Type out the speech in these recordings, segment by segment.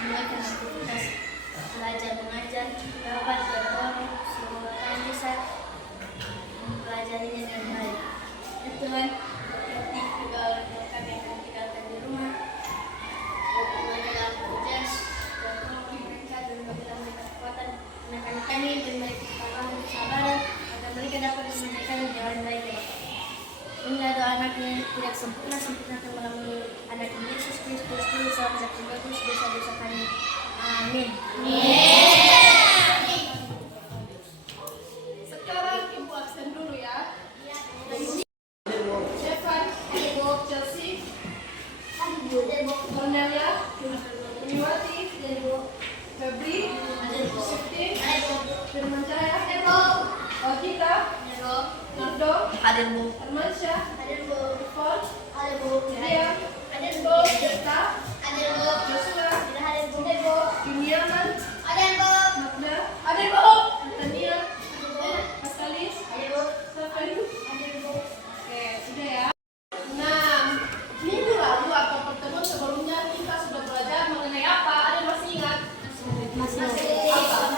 Memulaikan aktivitas belajar mengajar dapat berdoa semoga kalian bisa mempelajarinya dengan baik. Ya Tuhan, berkati kedua orang tua kami yang kami tinggalkan di rumah, mereka dalam bekerja, dan tolong mereka dan memberikan mereka kekuatan anak-anak kami dan mereka ketabahan dan kesabaran agar mereka dapat menyelesaikan jalan baik ya Bapak. Inilah doa anaknya tidak sempurna, sempurnakan melalui anak Yesus Kristus, Juru Selamat dan Tebus dosa-dosa kami. Amin. Sekarang ibu absen dulu ya. Evan, Chelsea, Cornelia, Uniwati, Febri, Siftin, Firman Jaya, Wakita, Nardo, Armansyah, Ivon, Lydia, Jesta, Joshua, Yuniaman, Magda, Natania, Askalis, Stefan. Oke, sudah ya. Nah, minggu lalu atau pertemuan sebelumnya kita sudah belajar mengenai apa? Ada yang masih ingat? Masih. Apa?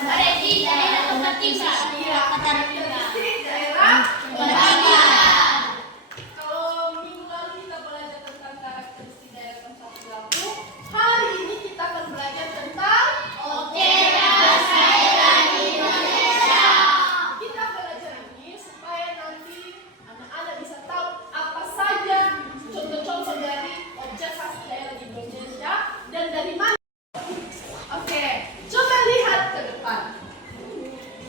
Kalau minggu lalu kita belajar tentang karakteristik daerah tempat berlaku, hari ini kita akan belajar tentang objek bahasa daerah di Indonesia. Kita belajar ini supaya nanti anak-anak bisa tahu apa saja contoh-contoh dari objek khas daerah di Indonesia dan dari mana. Oke, coba lihat ke depan.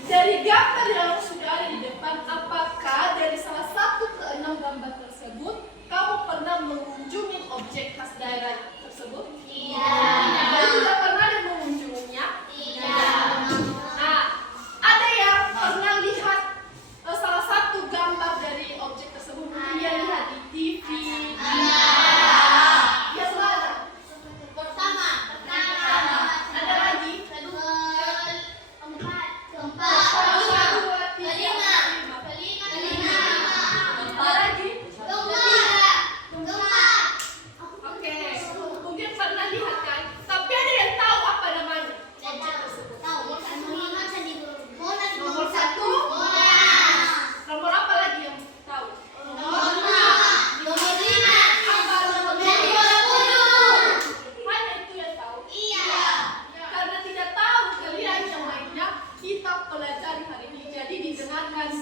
Dari gambar yang sudah ada di depan, apakah dari salah satu ke 6 gambar tersebut kamu pernah mengunjungi objek khas daerah tersebut? Tidak. Dan tidak pernah ada mengunjunginya? Tidak. Nah, ada yang pernah lihat salah satu gambar dari objek tersebut? Mungkin dia lihat di TV. Yang mana? Pertama. Ada lagi?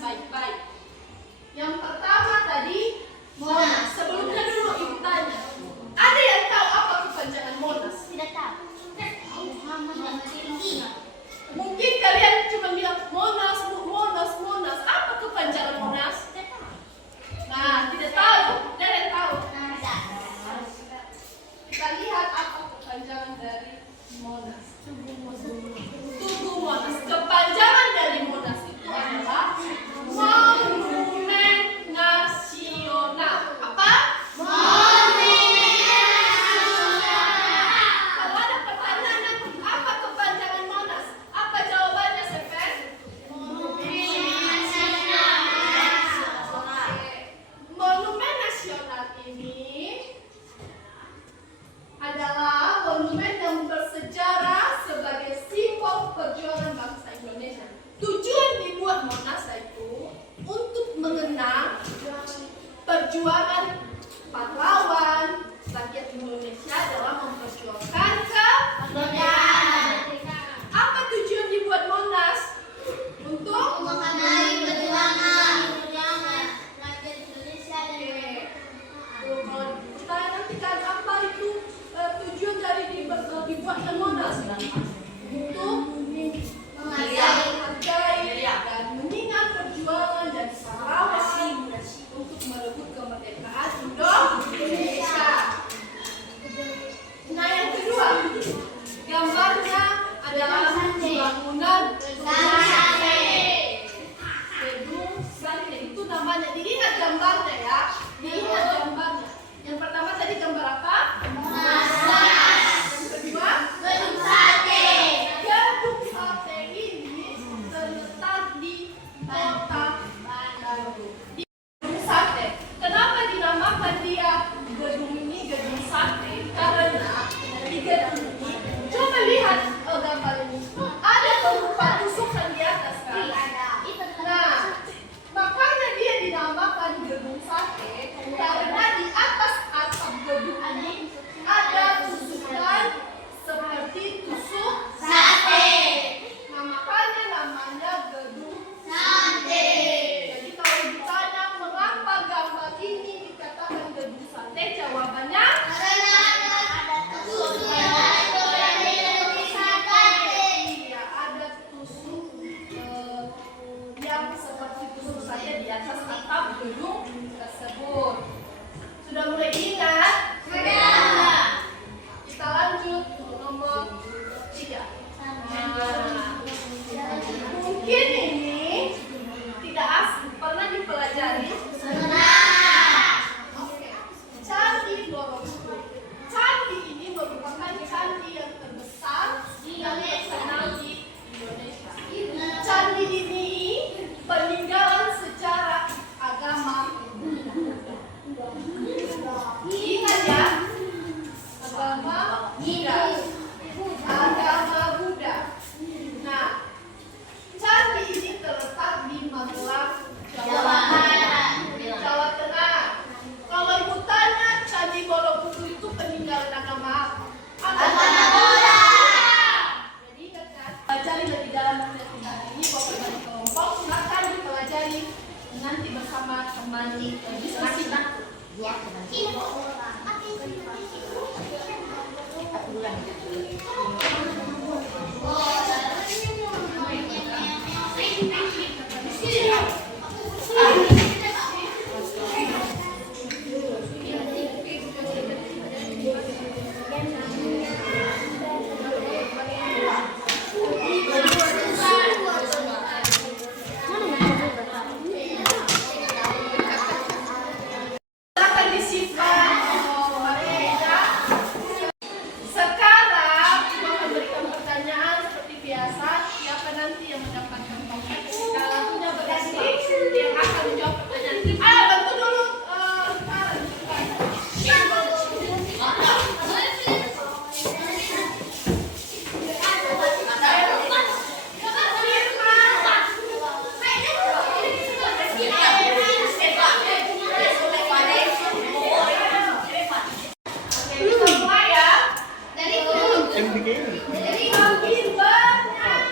Baik-baik. Yang pertama tadi Monas. Sebelumnya dulu ibu tanya, ada yang tahu apa kepanjangan Monas? Tidak tahu. Mungkin kalian cuma bilang Monas, Monas, Monas. Apa kepanjangan Monas? Nah, tidak tahu. Ada yang tahu? Kita lihat apa kepanjangan dari Monas. Tugu Monas. Kepanjangan dari Monas itu adalah Kota Bandung. Gedung Sate. Kenapa dinamakan dia gedung ini gedung sate? Karena di gedung ini, coba lihat gambar ini. Ada berupa tusukan di atas kan? Nah, makanya dia dinamakan gedung sate karena di atas atap gedung ini ada tusukan seperti tusuk sate. Nah, makanya namanya gedung sate. Jadi kalau ditanya mengapa gambar ini dikatakan gedung sate, jawabannya karena ada tusuk iya, ada tusuk yang seperti tusuk sate di atas atap gedung tersebut. Sudah mulai diingat? Sudah. Kita lanjut nomor 3. Mungkin ini tidak asing, pernah dipelajari? Oke. Candi Borobudur. Candi ini merupakan candi yang terbesar yang terkenal di Indonesia. Candi ini peninggalan sejarah agama Buddha. Ingat ya, agama Buddha. Agama Buddha. Nah, candi ini terletak di Magelang, Jawa Tengah. Kalau ibu tanya Candi Borobudur itu peninggalan agama apa? Agama Buddha. Jadi ingat kan? Pelajari lebih dalam mengenai ini, Bapak bagi kelompok. Silakan dipelajari nanti bersama teman diskusi. Silakan disimpan. Sekarang aku akan berikan pertanyaan seperti biasa. Siapa nanti yang mendapatkan topik? Kalau punya berarti yang akan menjawab pertanyaan. Bantu dulu. Jadi makin banyak.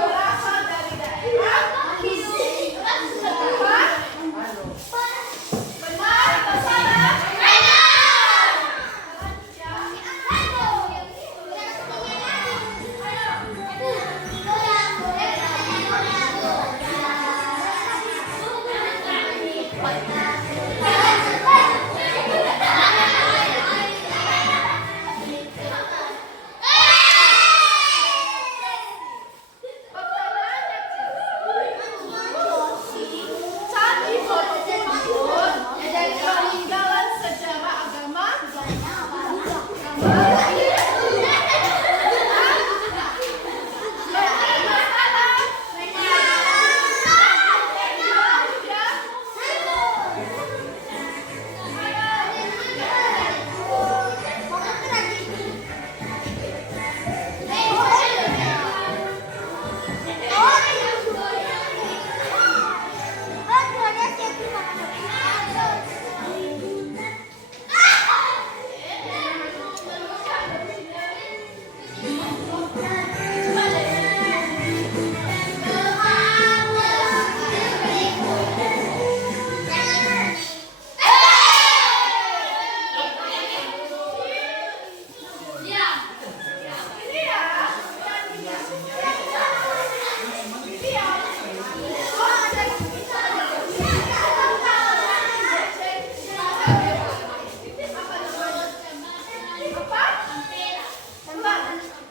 Berasal dari daerah benar atau salah? Candi Borobudur menjadi peninggalan sejarah agama. Apa?